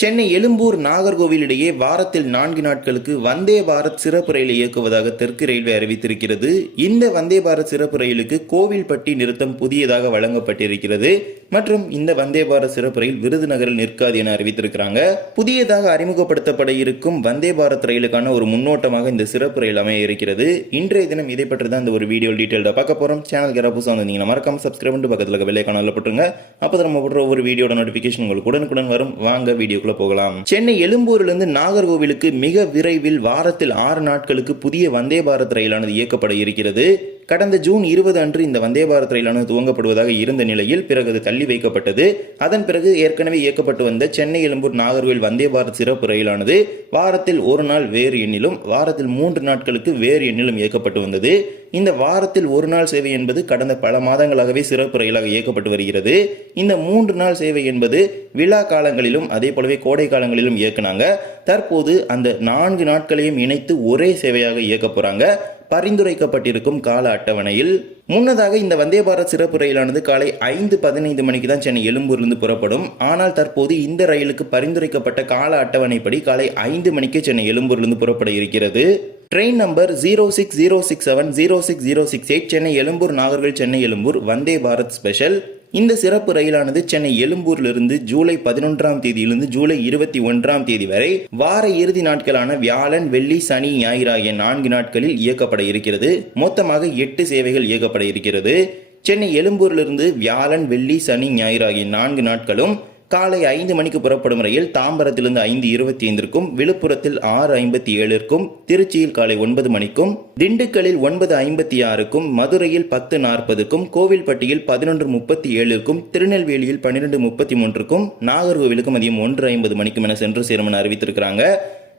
சென்னை எழும்பூர் நாகர்கோவில் இடையே வாரத்தில் நான்கு நாட்களுக்கு வந்தே பாரத் சிறப்பு ரயில் இயக்குவதாக தெற்கு ரயில்வே அறிவித்திருக்கிறது. இந்த வந்தே பாரத் சிறப்பு ரயிலுக்கு கோவில்பட்டி நிறுத்தம் புதியதாக வழங்கப்பட்டிருக்கிறது. மற்றும் இந்த வந்தே பாரத் சிறப்பு ரயில் விருதுநகரில் நிற்காது என அறிவித்திருக்கிறாங்க. புதியதாக அறிமுகப்படுத்தப்பட இருக்கும் வந்தே பாரத் ரயிலுக்கான ஒரு முன்னோட்டமாக இந்த சிறப்பு ரயில் அமைய இருக்கிறது. இன்றைய தினம் இதை பற்றி தான் இந்த ஒரு வீடியோ டீட்டெயில்டாக பார்க்க போகிறோம் சேனல் யாராவது புதுசாக வந்தீங்கன்னா மறக்காம சப்ஸ்கிரைப் பண்ணிட்டு பக்கத்தில் இருக்க வெள்ளை காணல போட்டுருங்க. அப்போ நம்ம போடுற ஒவ்வொரு வீடியோட நோட்டிஃபிகேஷன் உங்களுக்கு உடனுக்குடன் வரும். வாங்க வீடியோ வீடியோக்குள்ள போகலாம். சென்னை எழும்பூரிலிருந்து நாகர்கோவிலுக்கு மிக விரைவில் வாரத்தில் ஆறு நாட்களுக்கு புதிய வந்தே பாரத் ரயிலானது இயக்கப்பட இருக்கிறது. கடந்த ஜூன் இருபது அன்று இந்த வந்தே பாரத் ரயிலானது துவங்கப்படுவதாக இருந்த நிலையில் பிறகு அது தள்ளி வைக்கப்பட்டது. அதன் பிறகு ஏற்கனவே இயக்கப்பட்டு வந்த சென்னை எழும்பூர் நாகர்கோவில் வந்தே பாரத் சிறப்பு ரயிலானது வாரத்தில் ஒரு நாள் வேறு எண்ணிலும் வாரத்தில் மூன்று நாட்களுக்கு வேறு எண்ணிலும் இயக்கப்பட்டு வந்தது. இந்த வாரத்தில் ஒரு நாள் சேவை என்பது கடந்த பல மாதங்களாகவே சிறப்பு ரயிலாக இயக்கப்பட்டு வருகிறது. இந்த மூன்று நாள் சேவை என்பது விழா காலங்களிலும் அதே போலவே கோடை காலங்களிலும் இயக்குனாங்க. தற்போது அந்த நான்கு நாட்களையும் இணைத்து ஒரே சேவையாக இயக்க போகிறாங்க பரிந்துரைக்கப்பட்டிருக்கும் கால அட்டவணையில் முன்னதாக இந்த வந்தே பாரத் சிறப்பு ரயிலானது காலை ஐந்து பதினைந்து மணிக்கு தான் சென்னை எழும்பூர்லேருந்து புறப்படும். ஆனால் தற்போது இந்த ரயிலுக்கு பரிந்துரைக்கப்பட்ட கால அட்டவணைப்படி காலை ஐந்து மணிக்கு சென்னை எழும்பூர்லேருந்து புறப்பட இருக்கிறது. Train number zero six zero six seven zero six zero six eight Chennai Egmore Nagercoil Chennai Egmore Vande Bharat special. இந்த சிறப்பு ரயிலானது சென்னை எழும்பூரிலிருந்து ஜூலை பதினொன்றாம் தேதியிலிருந்து ஜூலை இருபத்தி ஒன்றாம் தேதி வரை வார இறுதி நாட்களான வியாழன் வெள்ளி சனி ஞாயிறு ஆகிய நான்கு நாட்களில் இயக்கப்பட இருக்கிறது. மொத்தமாக எட்டு சேவைகள் இயக்கப்பட இருக்கிறது. சென்னை எழும்பூரிலிருந்து வியாழன் வெள்ளி சனி ஞாயிறு ஆகிய நான்கு நாட்களும் காலை ஐந்து மணிக்கு புறப்படும் ரயில் தாம்பரத்திலிருந்து ஐந்து இருபத்தி ஐந்திற்கும் விழுப்புரத்தில் ஆறு ஐம்பத்தி ஏழிற்கும் திருச்சியில் காலை ஒன்பது மணிக்கும் திண்டுக்கல்லில் ஒன்பது ஐம்பத்தி ஆறுக்கும் மதுரையில் பத்து நாற்பதுக்கும் கோவில்பட்டியில் பதினொன்று முப்பத்தி ஏழுக்கும் திருநெல்வேலியில் பன்னிரெண்டு முப்பத்தி மூன்றுக்கும் நாகர்கோவிலுக்கு மதியம் ஒன்று ஐம்பது மணிக்கும் என சென்று சேரும் என அறிவித்திருக்கிறாங்க.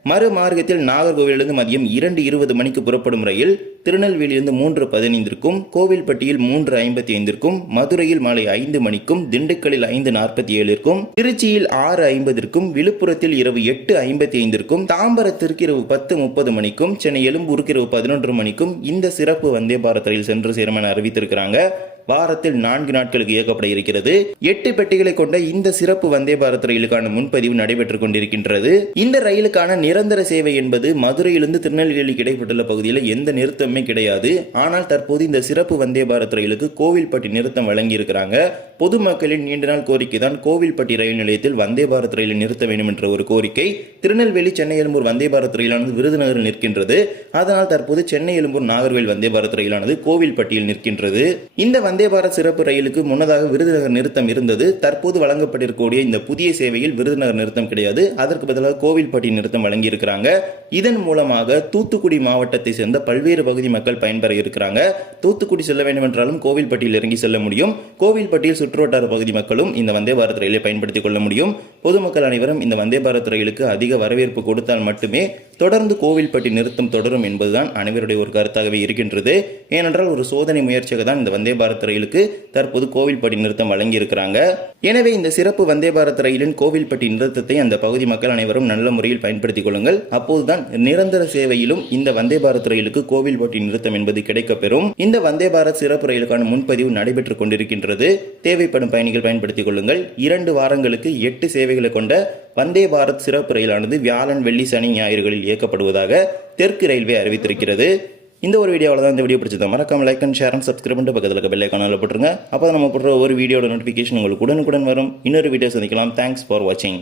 மறுமார்க்கத்தில் நாகர்கோவிலிருந்து மதியம் இரண்டு இருபது மணிக்கு புறப்படும் ரயில் திருநெல்வேலியிலிருந்து மூன்று பதினைந்திற்கும் கோவில்பட்டியில் மூன்று ஐம்பத்தி ஐந்திற்கும் மதுரையில் மாலை ஐந்து மணிக்கும் திண்டுக்கல்லில் ஐந்து நாற்பத்தி ஏழிற்கும் திருச்சியில் ஆறு ஐம்பதிற்கும் விழுப்புரத்தில் இரவு எட்டு ஐம்பத்தி ஐந்திற்கும் தாம்பரத்திற்கு இரவு பத்து முப்பது மணிக்கும் சென்னை எழும்பூருக்கு இரவு பதினொன்று மணிக்கும் இந்த சிறப்பு வந்தே பாரத் ரயில் சென்று சேரும் அறிவித்திருக்கிறாங்க. வாரத்தில் நான்கு நாட்களுக்கு இயக்கப்பட இருக்கிறது. எட்டு பெட்டிகளை கொண்ட இந்த சிறப்பு வந்தே பாரத் ரயிலுக்கான முன்பதிவு நடைபெற்றுக் கொண்டிருக்கின்றது. இந்த ரயிலுக்கான நிரந்தர சேவை என்பது மதுரையிலிருந்து திருநெல்வேலி கிடைப்பட்டுள்ள பகுதியில் எந்த நிறுத்தமே கிடையாது. ஆனால் தற்போது இந்த சிறப்பு வந்தே பாரத் ரயிலுக்கு கோவில்பட்டி நிறுத்தம் வழங்கியிருக்கிறாங்க. பொதுமக்களின் நீண்ட நாள் கோரிக்கை தான் கோவில்பட்டி ரயில் நிலையத்தில் வந்தே பாரத் ரயிலை நிறுத்த வேண்டும் என்ற ஒரு கோரிக்கை. திருநெல்வேலி சென்னை எழும்பூர் வந்தே பாரத் ரயிலானது விருதுநகரில் நிற்கின்றது. அதனால் தற்போது சென்னை எழும்பூர் நாகர்வேல் வந்தே பாரத் ரயிலானது கோவில்பட்டியில் நிற்கின்றது. இந்த வந்தே பாரத் சிறப்பு ரயிலுக்கு முன்னதாக விருதுநகர் நிறுத்தம் இருந்தது. தற்போது வழங்கப்பட்டிருக்கக்கூடிய இந்த புதிய சேவையில் விருதுநகர் நிறுத்தம் கிடையாது. அதற்கு பதிலாக கோவில்பட்டி நிறுத்தம் வழங்கியிருக்கிறாங்க. இதன் மூலமாக தூத்துக்குடி மாவட்டத்தை சேர்ந்த பல்வேறு பகுதி மக்கள் பயன்பெற இருக்கிறாங்க. தூத்துக்குடி செல்ல வேண்டும் என்றாலும் கோவில்பட்டியில் இறங்கி செல்ல முடியும். கோவில்பட்டியில் சுற்றுவட்டார பகுதி மக்களும் இந்த வந்தே பாரத் ரயிலை பயன்படுத்திக் கொள்ள முடியும். பொதுமக்கள் அனைவரும் இந்த வந்தே பாரத் ரயிலுக்கு அதிக வரவேற்பு கொடுத்தால் மட்டுமே தொடர்ந்து கோவில்பட்டி நிறுத்தம் தொடரும் என்பதுதான் அனைவருடைய ஒரு கருத்தாகவே இருக்கின்றது. ஏனென்றால் ஒரு சோதனை முயற்சியாக தான் இந்த வந்தே பாரத் ரயிலுக்கு தற்போது கோவில்பட்டி நிறுத்தம் வழங்கியிருக்கிறாங்க. எனவே இந்த சிறப்பு வந்தே பாரத் ரயிலின் கோவில்பட்டி நிறுத்தத்தை அந்த பகுதி மக்கள் அனைவரும் நல்ல முறையில் பயன்படுத்திக் கொள்ளுங்கள். அப்போதுதான் நிரந்தர சேவையிலும் இந்த வந்தே பாரத் ரயிலுக்கு கோவில்பட்டி நிறுத்தம் என்பது கிடைக்கப்பெறும். இந்த வந்தே பாரத் சிறப்பு ரயிலுக்கான முன்பதிவு நடைபெற்றுக் கொண்டிருக்கின்றது. தேவைப்படும் பயணிகள் பயன்படுத்திக் கொள்ளுங்கள். இரண்டு வாரங்களுக்கு எட்டு சேவைகளை கொண்ட வந்தே பாரத் சிறப்பு ரயிலானது வியாழன் வெள்ளி சனி ஞாயிறுகளில் இயக்கப்படுவதாக தெற்கு ரயில்வே அறிவித்திருக்கிறது. இந்த ஒரு வீடியோவில் தான் இந்த வீடியோ பிடிச்சது மறக்காம like and share and subscribe பண்ணிட்டு பக்கத்தில் இருக்க பெல்லை காணல போட்டுருங்க. அப்போ நம்ம போடுற ஒரு வீடியோட நோட்டிஃபிகேஷன் உங்களுக்கு உடனுக்குடன் வரும். இன்னொரு வீடியோ சந்திக்கலாம். தேங்க்ஸ் ஃபார் வாட்சிங்